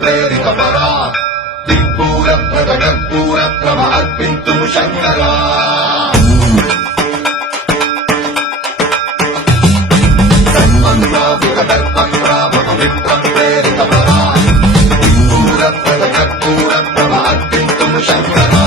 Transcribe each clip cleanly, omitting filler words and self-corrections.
प्रेरितपरा दिक्पूरप्रकटपूरप्रभ अर्पितुं शङ्करा प्रेरितपरा दिक्पूरप्रकटपूरप्रभ अर्पितुं शङ्करा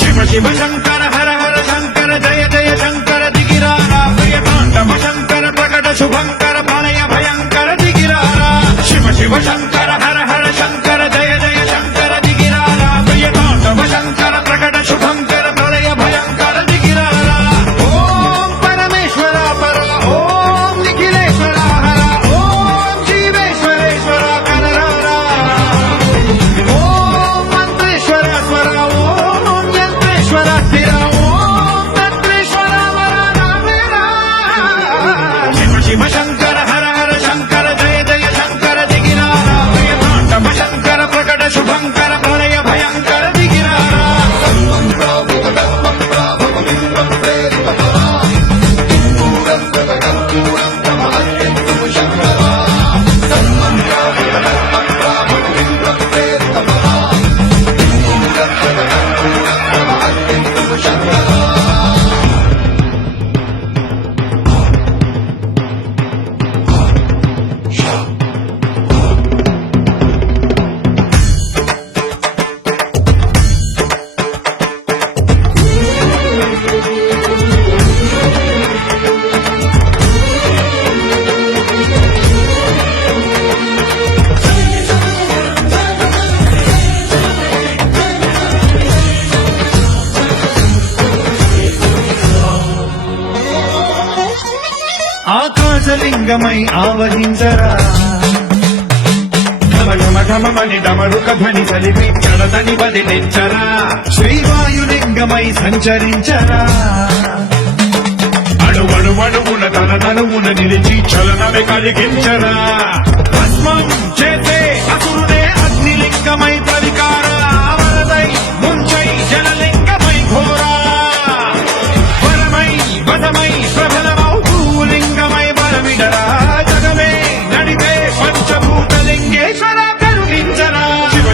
शिव शिव शङ्कर हर हर शङ्कर जय जय शङ्कर दिगिरारा प्रियताण्डव शङ्कर प्रकट शुभङ्कर प्रलय भयङ्कर दिगिरारा शिव शिव शङ्कर हर हर शङ्कर जय जय शङ्कर दिगिरारा प्रियताण्डव शङ्कर प्रकट शुभङ्कर प्रलय भयङ्कर दिगिरारा ॐ परमेश्वर पर ॐ निखिलेश्वर हर ॐ जीवेश्वरेश्वर कनरारा ॐ मन्त्रेश्वर स्वर ॐ यन्त्रेश्वर स्थिर ॐ तन्त्रेश्वर वरदामेरा शिव शिव शङ्कर हर हर शङ्कर जय जय शङ्कर दिगिरारा प्रियताण्डव शङ्कर प्रकट शुभङ्कर प्रलय भयङ्कर दिगिरारा ఆకాశలింగమై ఆవహించరా ఢమఢమని డమరుక ధ్వని కలిపి చడదని వదిలించరా శ్రీవాయులింగమై సంచరించరా అణువణువున తన తనువున నిలిచి చలనమే కలిగించరా భస్మం చేసే అసురునే అగ్నిలింగమై ప్రవికారా